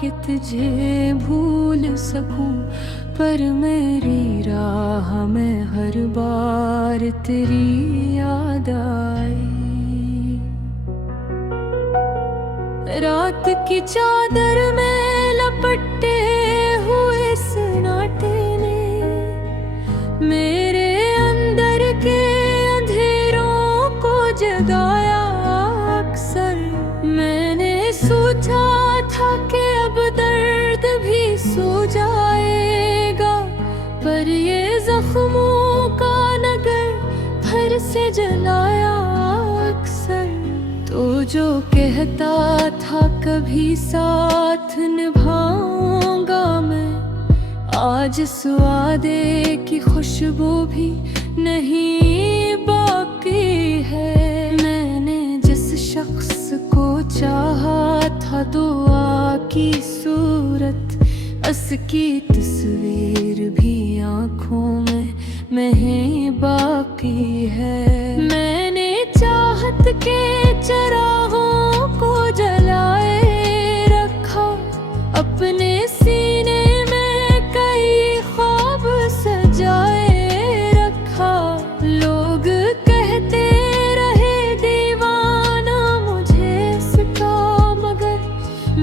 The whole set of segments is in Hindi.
कि तुझे भूल सकूं, पर मेरी राह में हर बार तेरी याद आई। रात की चादर में लपटे हुए सन्नाटे ने मेरे अंदर के अंधेरों को जगाया। अक्सर मैंने सोचा था कि अब दर्द भी सो जाएगा, पर ये जख्मों का नगर फिर से जलाया। अक्सर तो जो कहता था कभी साथ निभाऊंगा मैं, आज इस वादे की खुशबू भी नहीं बाकी है। मैंने जिस शख्स को चाहा था दुआ की सूरत, उसकी तस्वीर भी आँखों में नहीं बाकी है। मैंने चाहत के चरागों को जलाए रखा, अपने सीने में कई ख्वाब सजाए रखा। लोग कहते रहे दीवाना मुझे इसका, मगर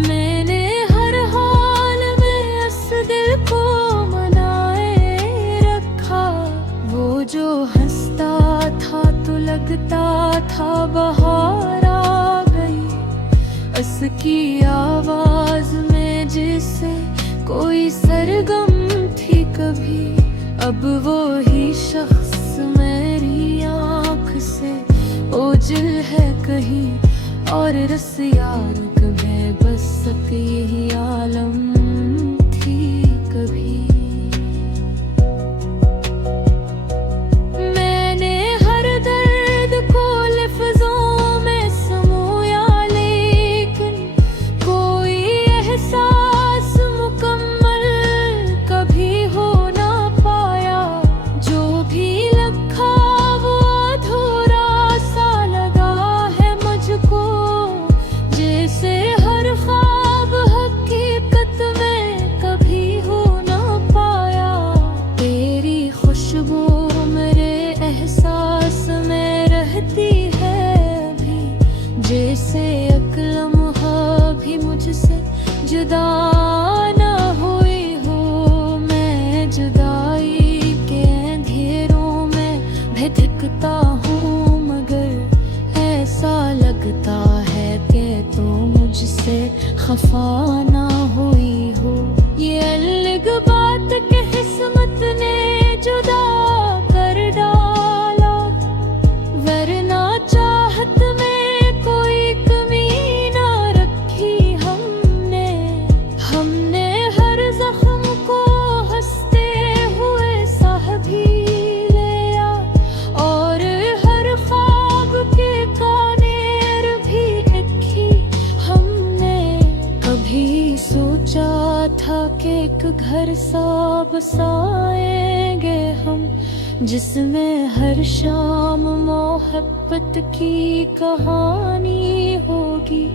मैंने हर हाल में इस दिल को मनाए रखा। वो जो हंसता था तो लगता था बहार आ गई, उसकी आवाज में जिसे कोई सरगम थी कभी। अब वो ही शख्स मेरी आँख से ओझल है कहीं, और रस यार कभी बस यही आलम थी कभी। जैसे अक्ल भी मुझसे जुदा ना हुई हो, मैं जुदाई के अंधेरों में भटकता हूँ, मगर ऐसा लगता है कि तो मुझसे खफा ना हुई हो। ये अलग बात कि किस्मत ने जुदा कर डाला, वरना चाहत में था कि एक घर सा बसाएंगे हम, जिसमें हर शाम मोहब्बत की कहानी होगी।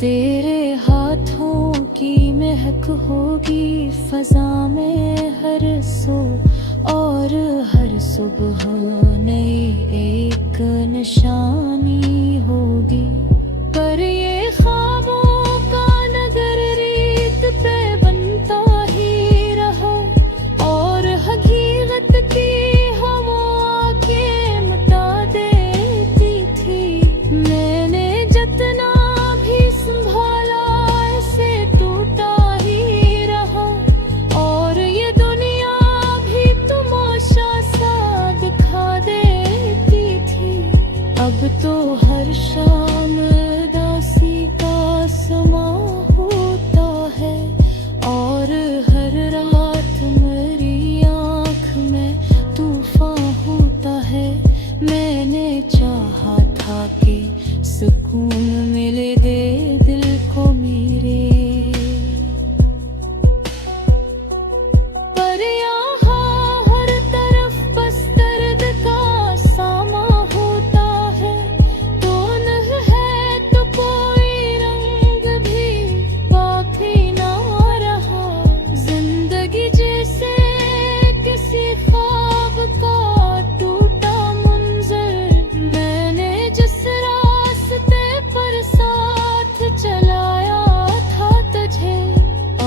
तेरे हाथों की महक होगी फजा में हर सो, और हर सुबह नई एक निशानी होगी। पर ये ख्वाबों का नगर रीत पे बनता ही रहा, और हकीकत की हवा के मिटा देती थी। मैंने जितना भी संभाला इसे टूटा ही रहा, और ये दुनिया भी तमाशा सा दिखा देती थी। अब तो हर शाम उदासी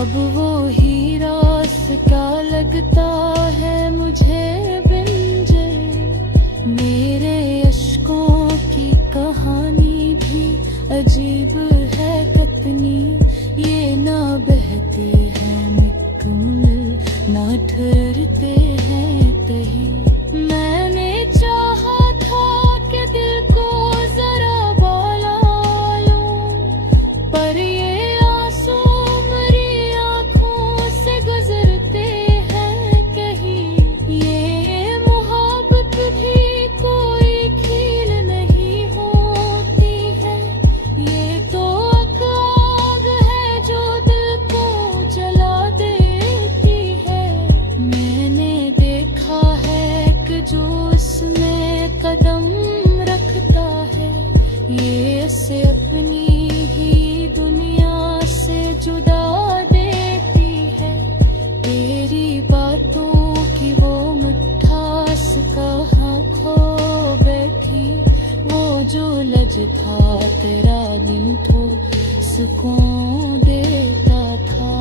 अब वो हीरा क्या लगता है मुझे बिंजर। मेरे अश्कों की कहानी भी अजीब है कितनी, ये ना बहते हैं मुकम्मल ना ठहरते हैं कहीं। मैंने चाहा था कि दिल को जरा बाला लूं, पर ये आंसू मेरी आंखों से गुजरते हैं कहीं। ये मोहब्बत भी कोई खेल नहीं होती है, ये तो आग है जो दिल को जला देती है। मैंने देखा है कि जो इसमें कदम रखता है, ये इसे अपनी ही दुनिया से जुदा देती है। तेरी बातों की वो मिठास कहाँ खो बैठी, वो जो लजता तेरा मिनटो सुकून देता था।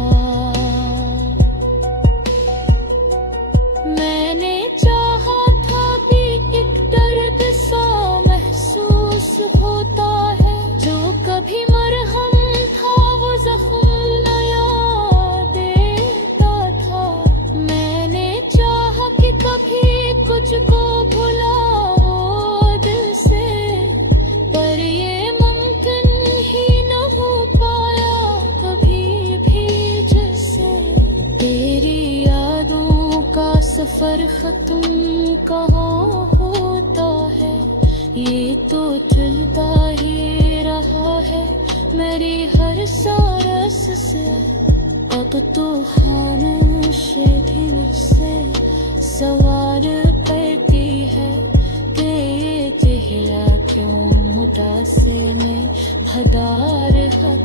मैंने चाहा था भी एक दर्द सा महसूस होता है, जो कभी मरहम था वो जख्म नया देता था। मैंने चाहा कि कभी कुछ को भुलाओ दिल से, पर ये मुमकिन ही न हो पाया कभी भी जैसे। तेरी यादों का सफर खत्म कहाँ होता है, ये तो चलता ही रहा है मेरी हर सांस से। अब तो खामोश भी मुझसे सवाल करती है कि ये चेहरा क्यों उदासी में भदार है।